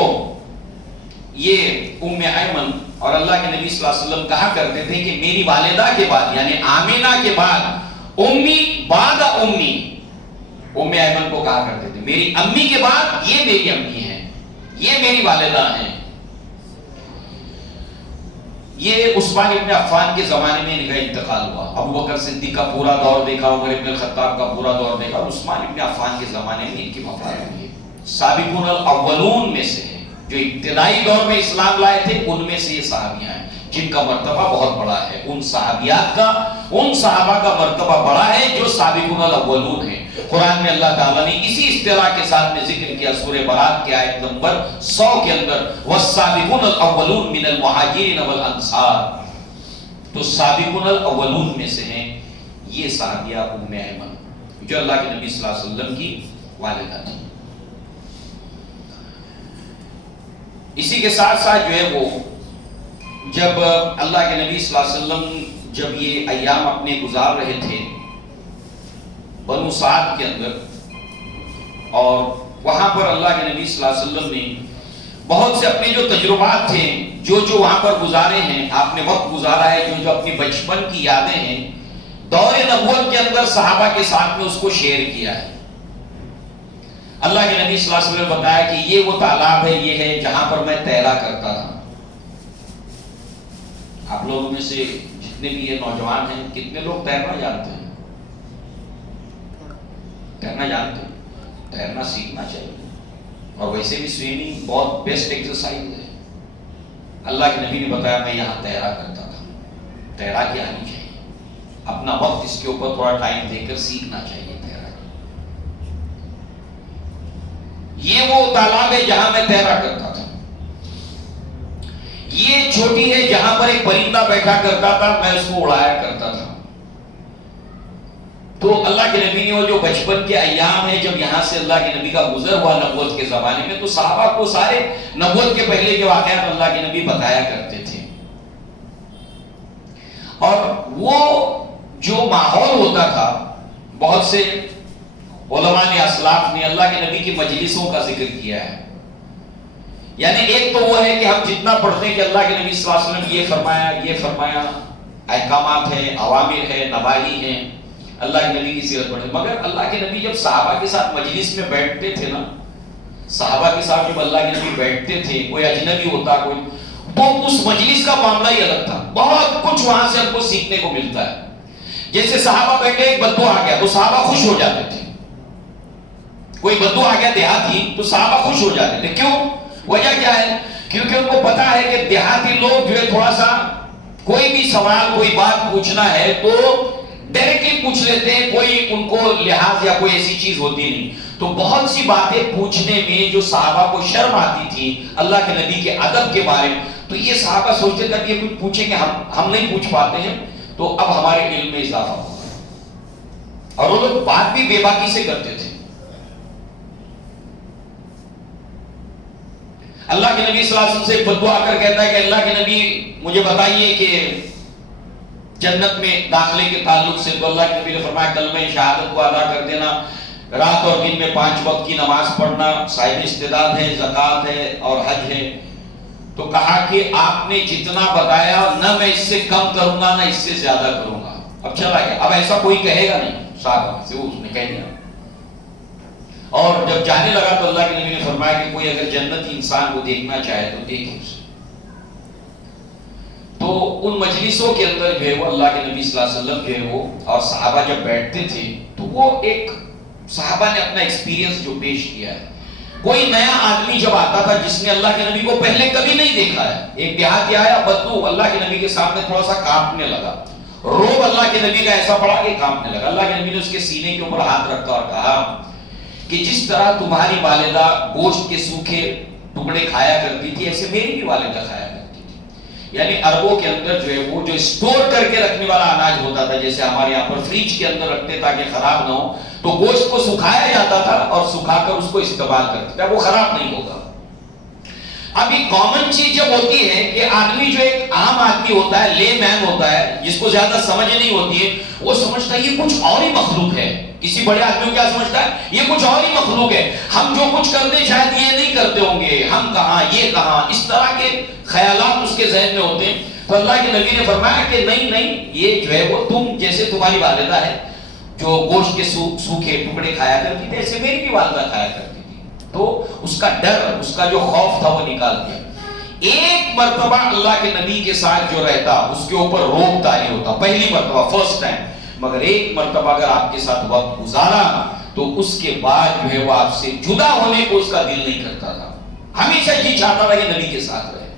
یہ ام ایمن اور اللہ کے نبی صلی اللہ علیہ وسلم کہا کرتے تھے کہ میری والدہ کے بعد یعنی آمینہ کے بعد امی بعد امی، ام ایمن کو کہا کرتے تھے میری امی کے بعد یہ میری امی ہیں، یہ میری والدہ ہیں۔ یہ عثمان ابن عفان کے زمانے میں ان کا انتقال ہوا۔ ابو بکر صدیق کا پورا دور دیکھا، عمر ابن الخطاب کا پورا دور دیکھا، عثمان ابن عفان کے زمانے میں ان کی وفات ہوئی ہے۔ سابقون الاولون میں سے ہیں، جو ابتدائی دور میں اسلام لائے تھے، ان میں سے یہ صحابیاں ہیں جن کا مرتبہ بہت بڑا ہے۔ ان صحابیات کا، ان صحابہ کا مرتبہ بڑا ہے جو سابقون الاولون ہیں۔ قرآن میں اللہ تعالیٰ نے اسی اصطلاح کے ساتھ میں ذکر کیا سورہ برات کی آیت نمبر 100 کے اندر، والسابقون الاولون من المہاجرین والانصار۔ تو سابقون الاولون میں سے ہیں یہ صحابیہ ام ایمن جو اللہ کے نبی صلی اللہ علیہ وسلم کی والدہ تھی۔ اسی کے ساتھ ساتھ جو ہے وہ جب اللہ کے نبی صلی اللہ علیہ وسلم جب یہ ایام اپنے گزار رہے تھے بنو سعد کے اندر، اور وہاں پر اللہ کے نبی صلی اللہ علیہ وسلم نے بہت سے اپنے جو تجربات تھے جو وہاں پر گزارے ہیں، آپ نے وقت گزارا ہے، جو اپنی بچپن کی یادیں ہیں دور نبوت کے اندر صحابہ کے ساتھ میں اس کو شیئر کیا ہے۔ اللہ کے نبی صلی اللہ علیہ وسلم نے بتایا کہ یہ وہ تالاب ہے، یہ ہے جہاں پر میں تیرا کرتا تھا۔ آپ لوگوں میں سے جتنے بھی یہ نوجوان ہیں کتنے لوگ تیرنا جانتے ہیں؟ تیرنا جانتے ہیں؟ تیرنا سیکھنا چاہیے، اور ویسے بھی سوئمنگ بہت بیسٹ ایکسرسائز ہے۔ اللہ کے نبی نے بتایا میں یہاں تیرا کرتا تھا۔ تیرا کی آنی چاہیے، اپنا وقت اس کے اوپر تھوڑا ٹائم دے کر سیکھنا چاہیے تیرا۔ یہ وہ تالاب ہے جہاں میں تیرا کرتا تھا، یہ چھوٹی ہے جہاں پر ایک پرندہ بیٹھا کرتا تھا، میں اس کو اڑایا کرتا تھا۔ تو اللہ کے نبی نے وہ جو بچپن کے ایام ہیں جب یہاں سے اللہ کے نبی کا گزر ہوا نبوت کے زمانے میں، تو صحابہ کو سارے نبوت کے پہلے کے واقعات اللہ کے نبی بتایا کرتے تھے۔ اور وہ جو ماحول ہوتا تھا، بہت سے علماء نے، اسلاف نے اللہ کے نبی کی مجلسوں کا ذکر کیا ہے۔ یعنی ایک تو وہ ہے کہ ہم جتنا پڑھتے ہیں کہ اللہ کے نبی صلی اللہ علیہ وسلم یہ فرمایا، یہ فرمایا، احکامات ہیں، اوامر ہیں، نواہی ہیں، اللہ کے نبی کی سیرت پڑھیں۔ مگر اللہ کے نبی جب صحابہ کے ساتھ مجلس میں بیٹھتے تھے نا، صحابہ کے ساتھ جب اللہ کے نبی بیٹھتے تھے، کوئی اجنبی ہوتا کوئی، تو اس مجلس کا معاملہ ہی الگ تھا۔ بہت کچھ وہاں سے ہم کو سیکھنے کو ملتا ہے۔ جیسے صحابہ بیٹھے، ایک بدو آ گیا تو صحابہ خوش ہو جاتے تھے۔ کوئی بدو آ گیا دیہاتی تو صحابہ خوش ہو جاتے تھے۔ کیوں؟ وجہ کیا ہے؟ کیونکہ ان کو پتا ہے کہ دیہاتی لوگ جو ہے تھوڑا سا کوئی بھی سوال، کوئی بات پوچھنا ہے تو ڈائریکٹلی پوچھ لیتے ہیں، کوئی ان کو لحاظ یا کوئی ایسی چیز ہوتی نہیں۔ تو بہت سی باتیں پوچھنے میں جو صحابہ کو شرم آتی تھی اللہ کے نبی کے ادب کے بارے میں، تو یہ صحابہ سوچتے تھے کہ کچھ پوچھیں گے، ہم نہیں پوچھ پاتے ہیں، تو اب ہمارے علم میں اضافہ ہوگا۔ اور وہ لوگ بات بھی بے باکی سے کرتے تھے۔ اللہ کے نبی صلی اللہ علیہ وسلم سے ایک بدو آ کر کہتا ہے کہ اللہ کے نبی مجھے بتائیے کہ جنت میں داخلے کے تعلق سے، تو اللہ کے نبی نے فرمایا کلمہ شہادت کو ادا کر دینا، رات اور دن میں 5 وقت کی نماز پڑھنا، صاحب استعداد ہے، زکوٰۃ ہے اور حج ہے۔ تو کہا کہ آپ نے جتنا بتایا نہ میں اس سے کم کروں گا نہ اس سے زیادہ کروں گا۔ اب چلا گیا، اب ایسا کوئی کہے گا نہیں صاحب سے، وہ اس نے کہہ دیا۔ اور جب جانے لگا تو اللہ کے نبی نے فرمایا کہ کوئی اگر جنتی انسان کو دیکھنا چاہے تو دیکھے اسے۔ تو ان مجلسوں کے اندر جو ہے وہ اللہ کے نبی صلی اللہ علیہ وسلم جو ہے وہ اور صحابہ جب بیٹھتے تھے تو وہ ایک صحابہ نے اپنا ایکسپیرینس جو پیش کیا ہے، کوئی نیا آدمی جب آتا تھا جس نے اللہ کے نبی کو پہلے کبھی نہیں دیکھا ہے، ایک دیہاتی آیا بدو، اللہ کے نبی کے سامنے تھوڑا سا کانپنے لگا، روب اللہ کے نبی کا ایسا پڑا کہ کانپنے لگا۔ اللہ کے نبی نے اس کے سینے کے اوپر ہاتھ رکھا اور کہا کہ جس طرح تمہاری والدہ گوشت کے سوکھے ٹکڑے کھایا کرتی تھی، ایسے میری بھی والدہ کھایا کرتی تھی۔ یعنی عربوں کے اندر جو ہے وہ جو اسٹور کر کے رکھنے والا اناج ہوتا تھا، جیسے ہمارے یہاں پر فریج کے اندر رکھتے تاکہ خراب نہ ہو، تو گوشت کو سکھایا جاتا تھا اور سکھا کر اس کو استعمال کرتے تھے، وہ خراب نہیں ہوگا۔ اب ایک کامن چیز جب ہوتی ہے کہ آدمی جو ایک عام آدمی ہوتا ہے، لے مین ہوتا ہے، جس کو زیادہ سمجھ نہیں ہوتی ہے، وہ سمجھتا ہے یہ کچھ اور ہی مخلوق ہے. کسی بڑے آدمی کو کیا سمجھتا ہے؟ یہ کچھ اور ہی مخلوق ہے، ہم جو کچھ کرتے شاید یہ نہیں کرتے ہوں گے، ہم کہاں یہ کہاں، اس طرح کے خیالات اس کے ذہن میں ہوتے ہیں. تو اللہ کے نبی نے فرمایا کہ نہیں نہیں، یہ جو ہے وہ تم جیسے تمہاری والدہ ہے جو گوشت کے سوکھے ٹکڑے کھایا کرتی تھی، ایسے میری بھی والدہ کھایا کرتی تھی. تو اس کا ڈر، اس کا جو خوف تھا وہ نکال دیا. ایک مرتبہ اللہ کے نبی کے ساتھ جو رہتا اس کے اوپر روک طاری ہوتا، پہلی مرتبہ، فرسٹ ٹائم. مگر ایک مرتبہ اگر آپ کے ساتھ وقت گزارا تو اس کے بعد جو ہے وہ آپ سے جدا ہونے کو اس کا دل نہیں کرتا تھا. ہمیشہ جی چاہتا تھا کہ نبی کے ساتھ رہے،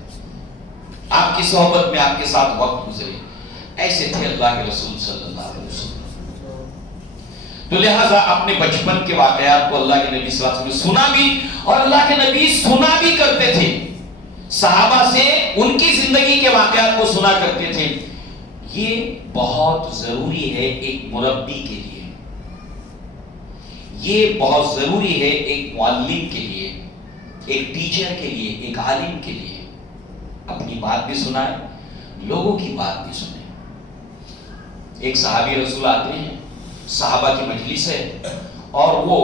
آپ کی صحبت میں آپ کے ساتھ وقت گزرے. ایسے تھے اللہ کے رسول صلی اللہ علیہ وسلم. تو لہٰذا اپنے بچپن کے واقعات کو اللہ کے نبی صلی اللہ علیہ وسلم نے سنا بھی، اور اللہ کے نبی سنا بھی کرتے تھے. صحابہ سے ان کی زندگی کے واقعات کو سنا کرتے تھے. یہ بہت ضروری ہے ایک مربی کے لیے، یہ بہت ضروری ہے ایک معلم کے لیے، ایک ٹیچر کے لیے، ایک عالم کے لیے. اپنی بات بھی سنائے، لوگوں کی بات بھی سنیں. ایک صحابی رسول آتے ہیں، صحابہ کی مجلس ہے، اور وہ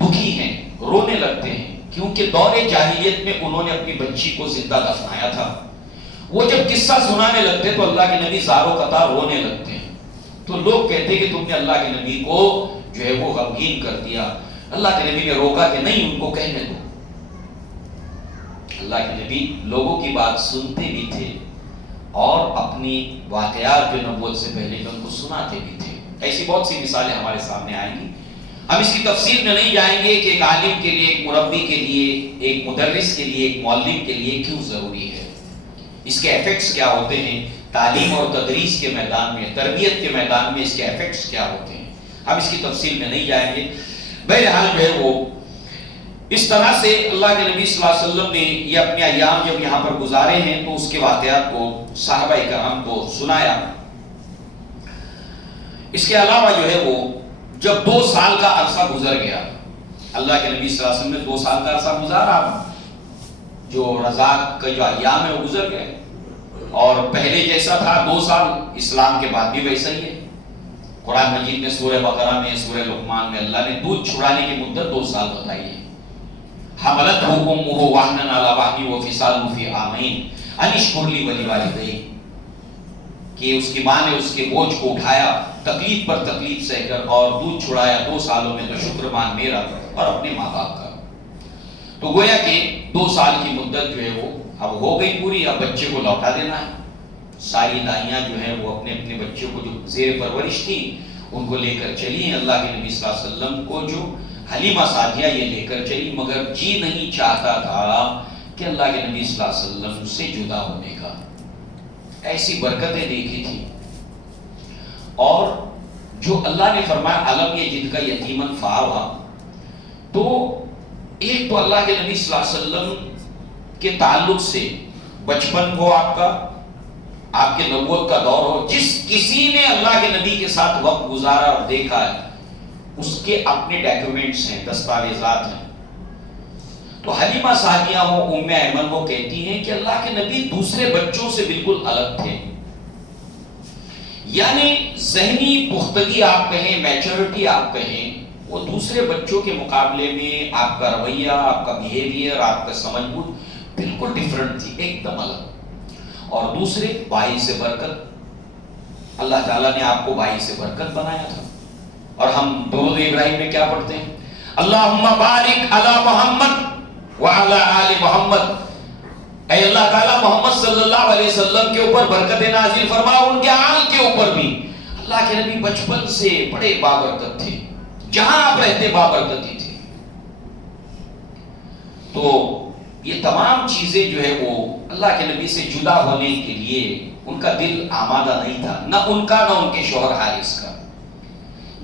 دکھی ہیں، رونے لگتے ہیں، کیونکہ دور جاہلیت میں انہوں نے اپنی بچی کو زندہ دفنایا تھا. وہ جب قصہ سنانے لگتے تو اللہ کے نبی زاروں قطار رونے لگتے ہیں. تو لوگ کہتے کہ تم نے اللہ کے نبی کو جو ہے وہ غمگین کر دیا. اللہ کے نبی نے روکا کہ نہیں، ان کو کہنے دو. اللہ کے نبی لوگوں کی بات سنتے بھی تھے اور اپنی واقعات جو نبوت سے پہلے کے ان کو سناتے بھی تھے. ایسی بہت سی مثالیں ہمارے سامنے آئیں گی. ہم اس کی تفصیل میں نہیں جائیں گے کہ ایک عالم کے لیے، ایک مربی کے لیے، ایک مدرس کے لیے، ایک معلم کے لیے کیوں ضروری ہے، اس کے ایفیکٹس کیا ہوتے ہیں تعلیم اور تدریس کے میدان میں، تربیت کے میدان میں اس کے ایفیکٹس کیا ہوتے ہیں. ہم اس کی تفصیل میں نہیں جائیں گے. بہرحال جو ہے وہ اس طرح سے اللہ کے نبی صلی اللہ علیہ وسلم نے یہ اپنے ایام جب یہاں پر گزارے ہیں تو اس کے واقعات کو صحابہ کرام کو سنایا. اس کے علاوہ جو ہے وہ جب 2 سال کا عرصہ گزر گیا، اللہ کے نبی صلی اللہ علیہ وسلم نے 2 سال کا عرصہ گزارا، جو رضاعت کا جو ایام ہے وہ گزر گئے، اور پہلے جیسا تھا 2 سال اسلام کے بعد بھی ویسا ہی ہے. قرآن مجید میں سورہ بقرہ میں، سورہ لقمان میں اللہ نے دودھ چھڑانے کی مدت 2 سال بتائی ہے. حملتہ امہ وہنا علی وہن وفصالہ فی عامین ان اشکر لی ولوالدیک، کہ اس کی ماں نے اس کے بوجھ کو اٹھایا تکلیف پر تکلیف سہ کر اور دودھ چھڑایا 2 سالوں میں، تو شکر مان میرا اور اپنے ماں باپ کا. تو گویا کہ 2 سال کی مدت جو ہے وہ اب ہو گئی پوری. اب بچے کو لوٹا دینا ہے. ساری دائیاں جو ہیں وہ اپنے اپنے بچوں کو جو زیر پرورش تھی ان کو لے کر چلی ہیں. اللہ کے نبی صلی اللہ علیہ وسلم کو جو حلیمہ سعدیہ یہ لے کر چلی، مگر جی نہیں چاہتا تھا کہ اللہ کے نبی صلی اللہ علیہ وسلم سے جدا ہونے کا. ایسی برکتیں دیکھی تھی. اور جو اللہ نے فرمایا علم یجدک یتیما فآویٰ، تو ایک تو اللہ کے نبی صلی اللہ علیہ وسلم کے تعلق سے بچپن ہو آپ کا، آپ کے نبوت کا دور ہو، جس کسی نے اللہ کے نبی کے ساتھ وقت گزارا اور دیکھا ہے اس کے اپنے ڈاکیومنٹس ہیں، دستاویزات ہیں. تو حلیمہ سعدیہ ہو، ام ایمن وہ کہتی ہیں کہ اللہ کے نبی دوسرے بچوں سے بالکل الگ تھے. یعنی ذہنی پختگی آپ کہیں، میچورٹی آپ کہیں، وہ دوسرے بچوں کے مقابلے میں آپ کا رویہ، آپ کا بیہیویئر، آپ کا سمجھ بوجھ بالکل ڈیفرنٹ تھی، ایک دم الگ. اور دوسرے بھائی سے برکت، اللہ تعالیٰ نے آپ کو بھائی سے برکت بنایا تھا. اور ہم درود ابراہیم میں کیا پڑھتے ہیں؟ اللہم بارک علی محمد وعلی آل محمد. اے اللہ تعالیٰ محمد صلی اللہ علیہ وسلم کے اوپر برکت نازل فرما، ان کے آل کے اوپر بھی. اللہ کے نبی بچپن سے بڑے بابرکت تھے، جہاں آپ رہتے بابرکتی تھی. تو یہ تمام چیزیں جو ہے وہ اللہ کے نبی سے جدا ہونے کے لیے ان کا دل آمادہ نہیں تھا، نہ ان کا نہ ان کے شوہر حارث کا.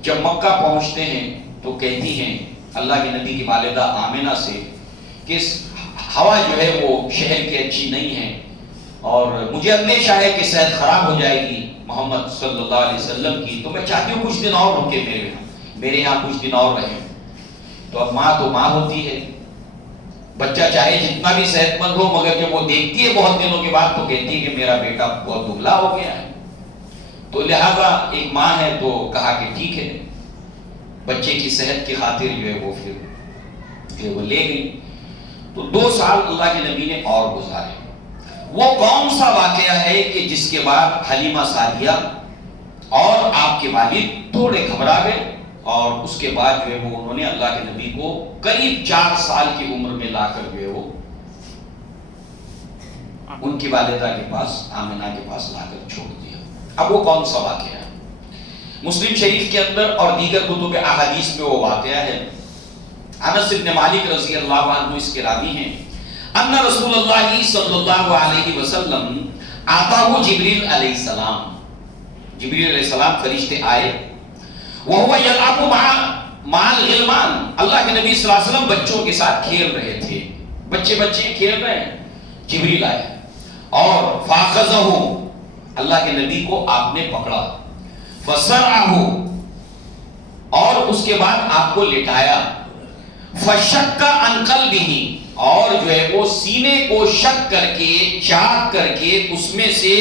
جب مکہ پہنچتے ہیں تو کہتی ہیں اللہ کے نبی کی والدہ آمنہ سے کہ ہوا جو ہے وہ شہر کی اچھی نہیں ہے، اور مجھے اندیشہ ہے کہ صحت خراب ہو جائے گی محمد صلی اللہ علیہ وسلم کی، تو میں چاہتی ہوں کچھ دن اور رکے، میرے یہاں کچھ دن اور رہیں. تو اب ماں تو ماں ہوتی ہے، بچہ چاہے جتنا بھی صحت مند ہو، مگر جب وہ دیکھتی ہے بہت دنوں کے بعد تو کہتی ہے کہ میرا بیٹا بہت دبلا ہو گیا ہے. تو لہذا ایک ماں ہے تو کہا کہ ٹھیک ہے، بچے کی صحت کی خاطر جو ہے وہ پھر جو وہ لے گئی. تو 2 سال اللہ کے نبی نے اور گزارے. وہ کون سا واقعہ ہے کہ جس کے بعد حلیمہ سعدیہ اور آپ کے والد تھوڑے گھبرا گئے، اور اس کے بعد جو ہے وہ انہوں نے اللہ کے نبی کو قریب 4 سال کی عمر میں لا کر جو ہے وہ ان کی والدہ کے پاس، آمنہ کے پاس لا کر چھوڑ دیا. اب وہ کون سا واقعہ ہے؟ مسلم شریف کے اندر اور دیگر کتب احادیث میں وہ واقعہ ہے. انس بن مالک رضی اللہ عنہ اس کے راوی ہیں، ان رسول اللہ صلی اللہ علیہ وسلم آتاہ جبریل علیہ السلام، جبریل علیہ السلام فرشتے آئے، وَهُوَ يَلْعَبُ مَعَ الْغِلْمَانِ، اللہ کے نبی صلی اللہ علیہ وسلم بچوں کے ساتھ کھیل رہے تھے، بچے کھیل رہے ہیں. جبریل آئے اور فَأَخَذَهُ، اللہ کے نبی کو آپ نے پکڑا، فَسَرْعَهُ، اور اس کے بعد آپ کو لٹایا، فَشَكَّ عَنْ قَلْبِهِ، اور جو ہے وہ سینے کو شک کر کے، چاک کر کے اس میں سے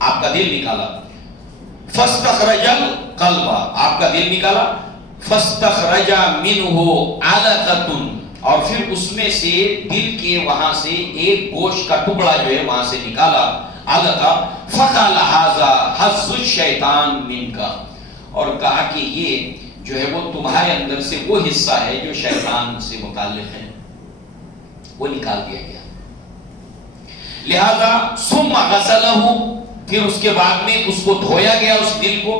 آپ کا دل نکالا، فَاسْتَخْرَجَ الْقَلْبَ، آپ کا دل نکالا، فَاسْتَخْرَجَ مِنْهُ عَلَقَةٌ، اور پھر اس میں سے دل کے وہاں سے ایک گوشت کا ٹکڑا جو ہے وہاں سے نکالا، علقہ، فَقَالَ هَذَا حَظُّ الشَّيْطَانِ مِنْكَ، اور کہا کہ یہ جو ہے وہ تمہارے اندر سے وہ حصہ ہے جو شیطان سے متعلق ہے، وہ نکال دیا گیا. لہذا ثُمَّ غَسَلَهُ، پھر اس کے بعد میں اس کو دھویا گیا، اس دل کو،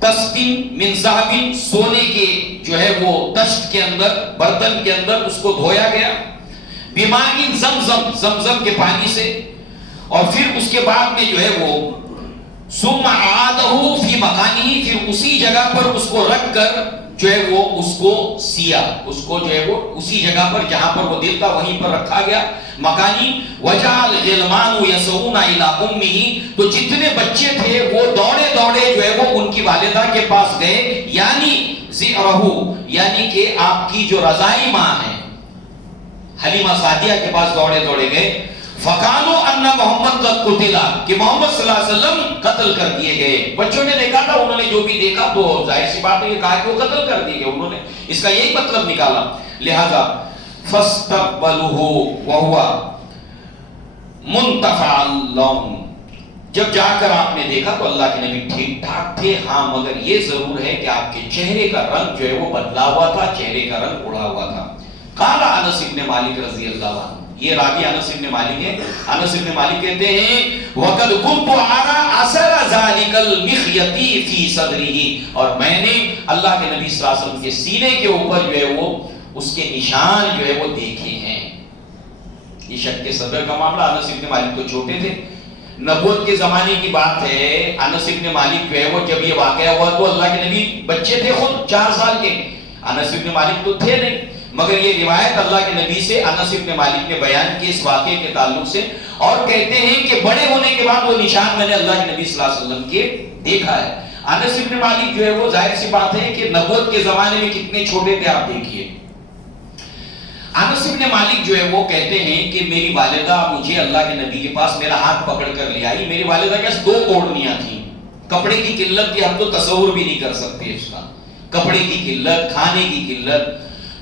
تسطن من ذهب، سونے کے جو ہے وہ تشت کے اندر، برتن کے اندر اس کو دھویا گیا، بماء زمزم، زمزم کے پانی سے، اور پھر اس کے بعد میں جو ہے وہ ثم عادہ فی مکانہ، پھر اسی جگہ پر اس کو رکھ کر جو ہے وہ اس کو سیا، اس کو جو ہے وہ اسی جگہ پر جہاں پر وہ دل تھا وہیں پر رکھا گیا، مکانی. وجعل الغلمان یسعون الی امہ، تو جتنے بچے تھے وہ دوڑے دوڑے جو ہے وہ ان کی والدہ کے پاس گئے، یعنی زئرہ، یعنی کہ آپ کی جو رضائی ماں ہے حلیمہ سعدیہ کے پاس دوڑے دوڑے گئے. فقالوا ان محمد قد قتل، کہ محمد صلی اللہ علیہ وسلم قتل کر دیے گئے. بچوں نے دیکھا تھا، انہوں نے جو بھی دیکھا تو ظاہر سی بات ہے یہ کہا کہ وہ قتل کر دیے گئے، انہوں نے اس کا یہی مطلب نکالا. لہذا فاستقبلوه وهو منتفع اللون، جب جا کر آپ نے دیکھا تو اللہ کے نبی ٹھیک ٹھاک تھے، ہاں مگر یہ ضرور ہے کہ آپ کے چہرے کا رنگ جو ہے وہ بدلا ہوا تھا، چہرے کا رنگ اڑا ہوا تھا. قال انس بن مالک رضی اللہ عنہ، یہ راوی انس بن مالک ہے. انس بن مالک کہتے ہیں وقد كنت ارى اثر ذلك المخيط في صدره، اور میں نے اللہ کے نبی صلی اللہ علیہ وسلم کے سینے کے اوپر جو ہے وہ اس کے نشان جو ہے وہ دیکھے ہیں. یہ شک کے صدر کا معاملہ. انس بن مالک تو چھوٹے تھے، نبوت کے زمانے کی بات ہے. انس بن مالک جو ہے وہ جب یہ واقعہ ہوا تو اللہ کے نبی بچے تھے، خود 4 سال کے. انس بن مالک تو تھے نہیں، مگر یہ روایت اللہ کے نبی سے انس بن مالک نے بیان کی اس واقعے کے تعلق سے، اور کہتے ہیں کہ بڑے ہونے کے بعد وہ نشان میں نے اللہ کے نبی صلی اللہ علیہ وسلم کے دیکھا ہے. انس بن مالک جو ہے وہ ظاہر سی بات ہے کہ نبوت کے زمانے میں کتنے چھوٹے تھے آپ دیکھیے. انس بن مالک جو ہے وہ کہتے ہیں کہ میری والدہ مجھے اللہ کے نبی کے پاس میرا ہاتھ پکڑ کر لے آئی. میری والدہ کے پاس 2 اوڑھنیاں تھیں. کپڑے کی قلت کی ہم تو تصور بھی نہیں کر سکتے اس کا، کپڑے کی قلت، کھانے کی قلت.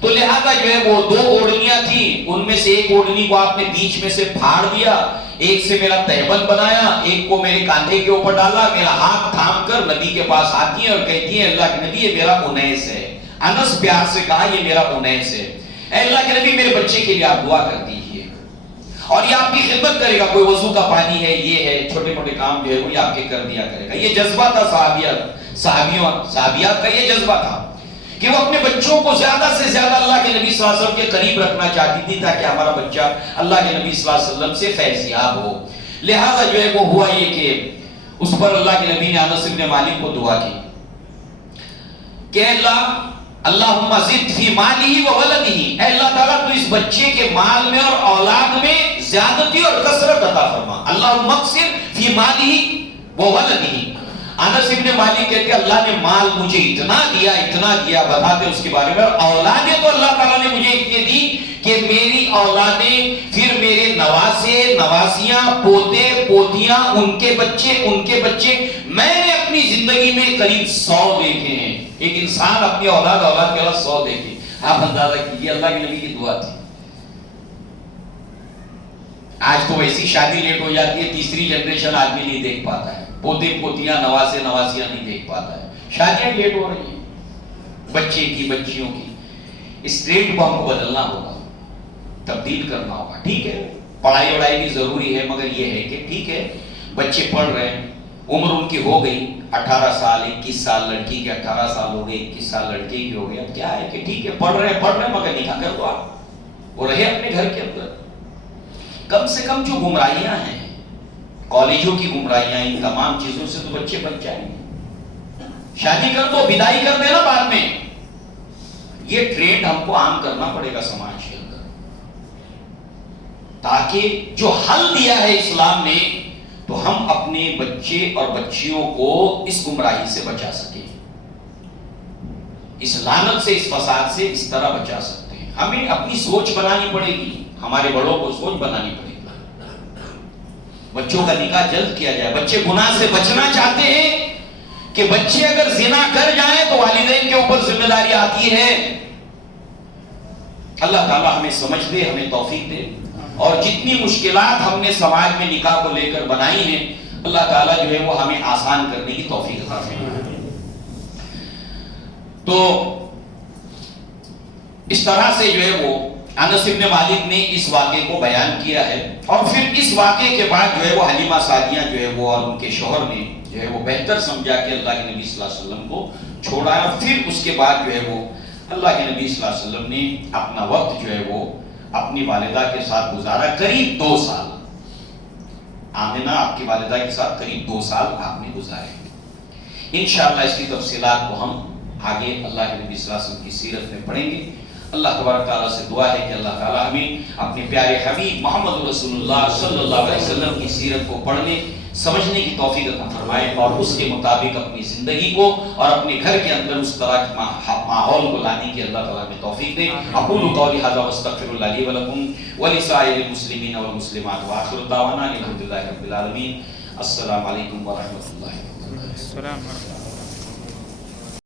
تو لہذا جو ہے وہ 2 اوڑھنیاں تھیں، ان میں سے ایک اوڑھنی کو آپ نے بیچ میں سے پھاڑ دیا، ایک سے میرا تہبند بنایا، ایک کو میرے کاندھے کے اوپر ڈالا، میرا ہاتھ تھام کر نبی کے پاس آتی ہیں اور کہتی ہیں اللہ کے نبی یہ میرا انیس ہے. انس پیار سے کہا یہ میرا انیس ہے، اے اللہ کے نبی میرے بچے کے لیے آپ دعا کر دیجیے، اور یہ آپ کی خدمت کرے گا. کوئی وضو کا پانی ہے، یہ ہے، چھوٹے موٹے کام جو ہے وہ یہ آپ کے کر دیا کرے گا. یہ جذبہ تھا صحابیات کا، یہ جذبہ تھا کہ وہ اپنے بچوں کو زیادہ سے زیادہ اللہ کے نبی صلی اللہ علیہ وسلم کے قریب رکھنا چاہتی تھی تاکہ ہمارا بچہ اللہ کے نبی صلی اللہ علیہ وسلم سے فیض یاب ہو. لہذا جو ہے وہ ہوا یہ کہ اس پر اللہ کے نبی نے انس بن مالک کو دعا کی کہ اللہم زد فی مالہ و ولدہ، اے اللہ تعالیٰ تو اس بچے کے مال میں اور اولاد میں زیادتی اور کثرت عطا فرما. اللہم اکثر فی مالہ و ولدہ. انس بن مالک کہتے ہیں اللہ نے مال مجھے اتنا دیا بتاتے اس کے بارے میں، اور اولادیں تو اللہ تعالیٰ نے مجھے اتنی دی کہ میری اولادیں، پھر میرے نواسے، نواسیاں، پوتے، پوتیاں، ان کے بچے، ان کے بچے. میں نے اپنی زندگی میں قریب 100 دیکھے ہیں. ایک انسان اپنی اولاد کے علاوہ 100 دیکھے. آپ اندازہ کیجیے، اللہ کے نبی کی دعا تھی. آج تو ایسی شادی لیٹ ہو جاتی ہے، تیسری جنریشن آدمی نہیں دیکھ پاتا ہے، پوتے پوتیاں، نواسے نواسیاں نہیں دیکھ پاتا ہے. شادیاں لیٹ ہو رہی ہیں، بچے کی، بچیوں کی. اس ٹرینڈ کو ہم کو بدلنا ہوگا، تبدیل کرنا ہوگا. ٹھیک ہے، پڑھائی وڑائی بھی ضروری ہے، مگر یہ ہے کہ ٹھیک ہے بچے پڑھ رہے ہیں، عمر ان کی ہو گئی 18 سال 21 سال، لڑکی کے 18 سال ہو گئے، 21 سال لڑکے کی ہو گئے. اب کیا ہے کہ ٹھیک ہے پڑھ رہے ہیں مگر نکاح کر دو آپ، وہ رہے اپنے گھر کے اندر. کم سے کم جو گمراہیاں ہیں، کالجوں کی گمراہیاں، ان تمام چیزوں سے تو بچے بچ جائیں گے. شادی کر دو، بدائی کر دینا بعد میں. یہ ٹرینڈ ہم کو عام کرنا پڑے گا سماج کے اندر، تاکہ جو حل دیا ہے اسلام نے تو ہم اپنے بچے اور بچیوں کو اس گمراہی سے بچا سکیں، اس لعنت سے، اس فساد سے اس طرح بچا سکتے ہیں. ہمیں اپنی سوچ بنانی پڑے گی، ہمارے بڑوں کو سوچ بنانی پڑے گی. بچوں کا نکاح جلد کیا جائے. بچے گناہ سے بچنا چاہتے ہیں کہ بچے اگر زنا کر جائیں تو والدین کے اوپر ذمہ داری آتی ہے. اللہ تعالیٰ ہمیں سمجھ دے، ہمیں توفیق دے. اور جتنی مشکلات ہم نے سماج میں نکاح کو لے کر بنائی ہیں، اللہ تعالیٰ جو ہے وہ ہمیں آسان کرنے کی توفیق عطا فرمائے. تو اس طرح سے جو ہے وہ انس بن مالک نے اس واقعے کو بیان کیا ہے. اور پھر اس واقعے کے بعد جو ہے وہ حلیمہ سعدیہ جو ہے وہ اور ان کے شوہر نے جو ہے وہ بہتر سمجھا کہ اللہ کے نبی صلی اللہ علیہ وسلم کو چھوڑایا. پھر اس کے بعد جو ہے وہ اللہ کے نبی صلی اللہ علیہ وسلم نے اپنا وقت جو ہے وہ اپنی والدہ کے ساتھ گزارا، قریب 2 سال. آمنہ آپ کی والدہ کے ساتھ قریب 2 سال آپ نے گزارے. انشاءاللہ اس کی تفصیلات کو ہم آگے اللہ کے نبی صلی اللہ علیہ وسلم کی سیرت میں پڑھیں گے. اللہ تبارک تعالیٰ سے دعا ہے کہ اللہ تعالیٰ ہمیں اپنے پیارے حبیب محمد رسول اللہ صلی اللہ علیہ وسلم کی سیرت کو پڑھنے، سمجھنے کی توفیق عطا فرمائے، اور اس کے مطابق اپنی زندگی کو اور اپنے گھر کے اندر اس طرح کے ماحول کو لانے کی اللہ تعالیٰ ہمیں توفیق دے. اقول قولی ھذا واستغفر اللہ لی ولکم ولسائر المسلمین والمسلمات وآخر دعوانا الحمد للہ رب العالمین. السلام علیکم ورحمۃ اللہ وبرکاتہ.